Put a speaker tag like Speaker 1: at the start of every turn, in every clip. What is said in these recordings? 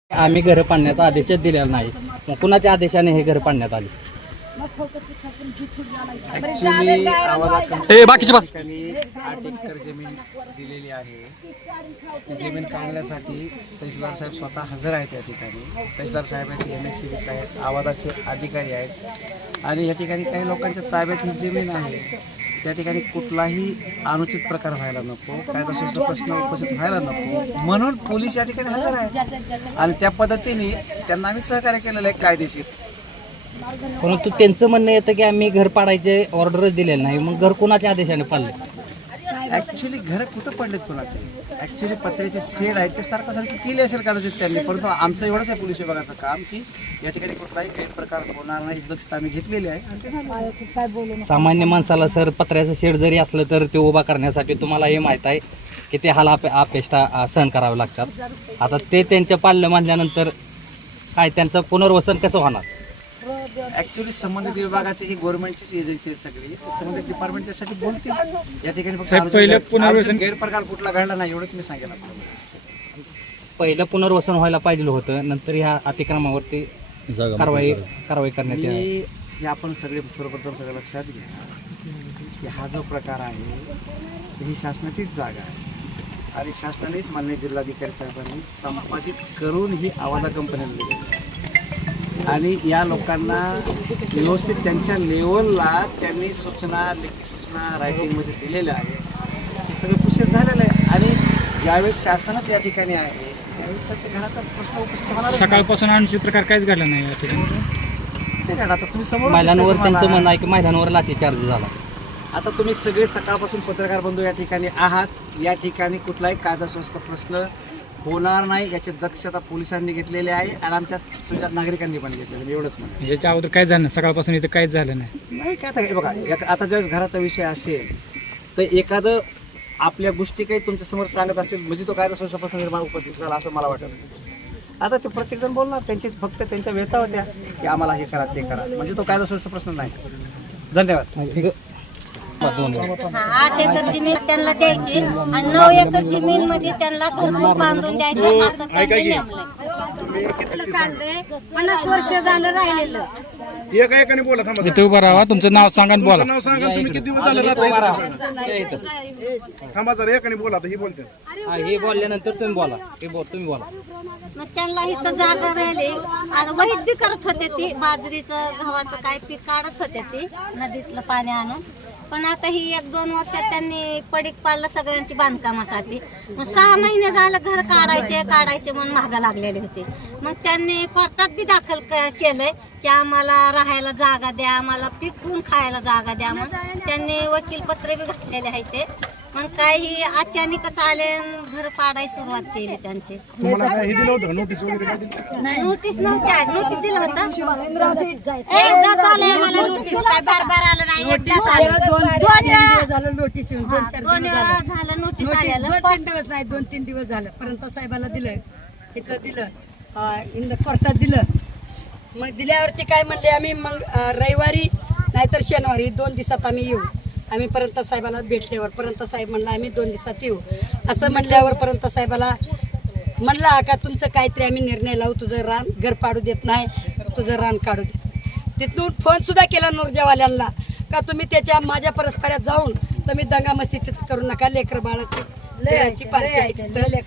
Speaker 1: आम्ही घर पाडण्याचा आदेशच दिलेला नाही, मग कुणाच्या आदेशाने हे घर पाडण्यात आले?
Speaker 2: ऍक्च्युली आवाजात
Speaker 3: बाकीचे बघ.
Speaker 2: ठिकाणी 8 एकर जमीन दिलेली आहे. ती जमीन काढण्यासाठी तहसीलदार साहेब स्वतः हजर आहेत या ठिकाणी. तहसीलदार साहेब आहेत, MSCBचे आहेत, आवाजाचे अधिकारी आहेत आणि या ठिकाणी काही लोकांच्या ताब्यात ही जमीन आहे. त्या ठिकाणी कुठलाही अनुचित प्रकार व्हायला नको, कायदा प्रश्न उपस्थित व्हायला नको म्हणून पोलीस या ठिकाणी हजर आहेत आणि त्या पद्धतीने त्यांना आम्ही सहकार्य केलेलं आहे कायदेशीर.
Speaker 1: परंतु त्यांचं म्हणणं येतं की आम्ही घर पाडायचे ऑर्डरच दिलेलं नाही, मग घर कुणाच्या आदेशाने पाडले?
Speaker 2: ॲक्च्युली घरं कुठं पडलेत कोणाचे? ॲक्च्युली पत्र्याचे शेड आहेत ते सारखं केले असेल कदाचित त्यांनी, परंतु आमचं एवढंच आहे पोलीस विभागाचं काम की या ठिकाणी कुठलाही गैरप्रकार होणार नाही याची दक्षता आम्ही घेतलेली आहे आणि ते झालं.
Speaker 1: सामान्य माणसाला सर पत्र्याचं शेड जरी असलं तर ते उभा करण्यासाठी तुम्हाला हे माहीत आहे की ते हाल अपेष्टा सहन करावे लागतात. आता ते त्यांच्या पाळलं मानल्यानंतर काय त्यांचं पुनर्वसन कसं होणार?
Speaker 2: ॲक्च्युली संबंधित विभागाची ही गव्हर्नमेंटचीच एजन्सी आहे सगळी, संबंधित डिपार्टमेंट त्यासाठी बोलतील. या ठिकाणी फक्त गैरप्रकार कुठला घडला नाही एवढंच मी सांगेन आपल्याला.
Speaker 1: पहिलं पुनर्वसन व्हायला पाहिजे होतं, नंतर ह्या अतिक्रमावरती कारवाई करण्यात येईल.
Speaker 2: हे आपण सर्वप्रथम सगळं लक्षात घ्या की हा जो प्रकार आहे ही शासनाचीच जागा आहे आणि शासनानेच माननीय जिल्हाधिकारी साहेबांनी संपादित करून ही आवाजा कंपनीला दिली आणि या लोकांना व्यवस्थित त्यांच्या लेवलला त्यांनी लेखी सूचना रायटिंगमध्ये दिलेल्या आहे. हे सगळं प्रोसेस झालेलं आहे आणि ज्यावेळेस शासनच या ठिकाणी आहे त्यावेळेस त्याच्या घराचा प्रश्न उपस्थित होणार.
Speaker 3: सकाळपासून अनुचित प्रकार काहीच घडला नाही या ठिकाणी.
Speaker 2: आता तुम्ही समोर
Speaker 1: महिलांवर त्यांचं म्हणणं आहे की महिलांवर लाठीचार्ज झाला.
Speaker 2: आता तुम्ही सगळे सकाळपासून पत्रकार बंधू या ठिकाणी आहात. या ठिकाणी कुठलाही कायदा सुव्यवस्था प्रश्न होणार नाही याची दक्षता पोलिसांनी घेतलेली आहे आणि आमच्या सुजात नागरिकांनी पण घेतलेली. एवढंच म्हणा.
Speaker 3: याच्या अगोदर काहीच झालं नाही, सकाळपासून इथं काहीच झालं
Speaker 2: नाही काय आता बघा आता ज्यावेळेस घराचा विषय असेल तर एखादं आपल्या गोष्टी काही तुमच्यासमोर सांगत असेल म्हणजे तो कायदा सुव्यवस्था प्रश्न निर्माण उपस्थित झाला असं मला वाटतं. आता ते प्रत्येकजण बोलणार, त्यांची फक्त त्यांच्या व्यथा होत्या की आम्हाला हे करा ते करा, म्हणजे तो कायदा सुव्यवस्था प्रश्न नाही. धन्यवाद.
Speaker 4: 8 एकर जमीन त्यांना द्यायची आणि 9 एकर जमीन मध्ये त्यांना घरकुल बांधून द्यायचं असं त्यांनी नेमलंय. 50 वर्ष झालं राहिलेलं.
Speaker 5: एका एकाने बोला. थांबा,
Speaker 3: इथे उभं राहा, तुमचं नाव सांगा आणि बोला.
Speaker 5: नाव सांगा. तुम्ही किती दिवस झाले राहता? थांबा जरा, एकाने बोला. आता ही बोलते.
Speaker 1: हे बोलल्यानंतर तुम्ही बोला. तुम्ही बोला.
Speaker 4: मग त्यांना इथं जागा राहिली आणि वहीत बी करत होते ती बाजरीचं गव्हाचं काय पीक काढत होते ती नदीतलं पाणी आणून. पण आता ही 1-2 वर्षात त्यांनी पडीक पाडलं सगळ्यांची बांधकामासाठी. मग 6 महिने झालं घर काढायचे म्हणून महागा लागलेले होते. मग त्यांनी कोर्टात बी दाखल केलंय की आम्हाला राहायला जागा द्या, आम्हाला पिकवून खायला जागा द्या. मग त्यांनी वकीलपत्र बी घातलेले आहे ते. पण काही अचानकच आले घर पाडायला सुरुवात केली त्यांची.
Speaker 5: नोटीस वगैरे काय दिली?
Speaker 4: नोटीस नव्हत्या, नोटीस दिलं होतं.
Speaker 6: एकदाच आलंय मला नोटीस, काय बार आलं नाही. एकदाच आलं.
Speaker 4: 2 वेळा
Speaker 6: झालं नोटीस येऊन.
Speaker 4: 2 वेळा झालं नोटीस आलेलं.
Speaker 6: 2-3 दिवस नाही, 2-3 दिवस झालं. पर्यंत साहेबाला दिलं, इथं दिलं, कोर्टात दिलं. मग दिल्यावरती काय म्हणले आम्ही मग रविवारी नाहीतर शनिवारी 2 दिवसात आम्ही येऊ. आम्ही पर्यंत साहेबाला भेटल्यावर पर्यंत साहेब म्हणला आम्ही 2 दिवसात येऊ. असं म्हणल्यावर पर्यंत साहेबाला म्हणला का तुमचं काहीतरी आम्ही निर्णय लावू, तुझं रान घर पाडू देत नाही, तुझं रान काढू देत नाही. तिथून फोन सुद्धा केला नूरजेवाल्यांना का तुम्ही त्याच्या माझ्या परस्पऱ्यात जाऊन तुम्ही दंगामस्ती तिथं करू नका. लेकर बाळाची पार्टी आहे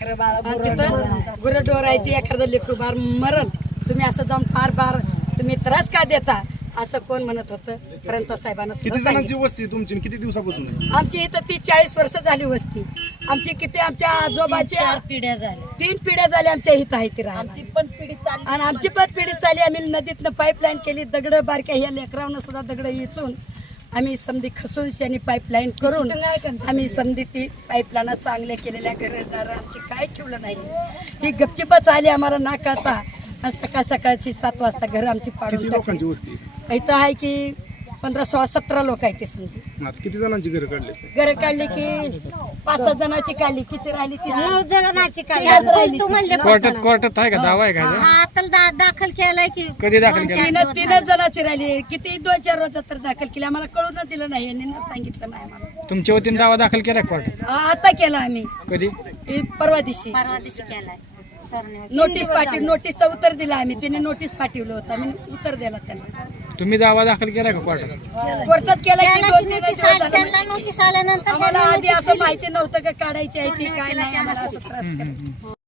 Speaker 6: तिथं, गुरडोर आहे ती, एखादं लेकरू बार मरण, तुम्ही असं जाऊन फार तुम्ही त्रास का देता असं कोण म्हणत होतं. पर्यंत साहेबांना
Speaker 5: किती जणांची वस्ती तुमची? किती दिवसापासून?
Speaker 6: आमची इथं 30-40 वर्ष झाली वस्ती. आमची किती आमच्या आजोबाच्या
Speaker 4: 4 पिढ्या झाल्या.
Speaker 6: 3 पिढ्या झाल्या आमच्या इथं आहे ती राहायला. आणि आमची पण पिढी चालली. आम्ही नदीतनं पाईपलाईन केली, दगड बारक्या ह्या लेकरावनं सुद्धा दगड इचून आम्ही समधी खसून शानी पाईपलाईन करून आम्ही समधी ती पाईपलाईन चांगल्या केलेल्या घरदार आमची काय ठेवलं नाही. ही गपचिपच आली आम्हाला ना कळता. सकाळची 7 वाजता घर आमची पाडून
Speaker 5: लोकांची
Speaker 6: टाकली. इथं आहे की 15-16-17 लोक आहेत ते समजी.
Speaker 5: किती जणांची घरं काढले?
Speaker 6: घरं काढली की 5-6 जणांची काढली. किती राहिली?
Speaker 4: 9 जणांची काढली. तू म्हणले
Speaker 3: कोर्टात आहे का? दावा आहे का?
Speaker 4: आता दाखल केलाय की
Speaker 3: कधी दाखल केलं?
Speaker 6: 3 जणांची राहिली. किती 2-4 रोजात तर दाखल केली. आम्हाला कळून दिलं नाही, यांनी सांगितलं नाही आम्हाला.
Speaker 3: तुमच्या वतीने दावा दाखल केला कोर्टात?
Speaker 6: आता केला आम्ही.
Speaker 3: कधी?
Speaker 6: परवा दिवशी
Speaker 4: केलाय.
Speaker 6: नोटीसचं उत्तर दिलं आम्ही. त्याने नोटीस पाठवलं होतं, आम्ही उत्तर दिलं त्यांना.
Speaker 3: तुम्ही दावा दाखल केला का कोर्टात?
Speaker 6: कोर्टात केला की
Speaker 4: त्याला
Speaker 6: 2-3
Speaker 4: नोटीस
Speaker 6: दिवस झाले.
Speaker 4: त्यांना नोटीस आल्यानंतर
Speaker 6: आम्हाला
Speaker 4: त्यांनी
Speaker 6: आधी
Speaker 4: नोटीस
Speaker 6: असं
Speaker 4: दिली.
Speaker 6: माहिती नव्हतं का काढायची आहे ती काय नाही,
Speaker 4: पौर्णिमेला
Speaker 6: आम्हाला असं त्रास केला.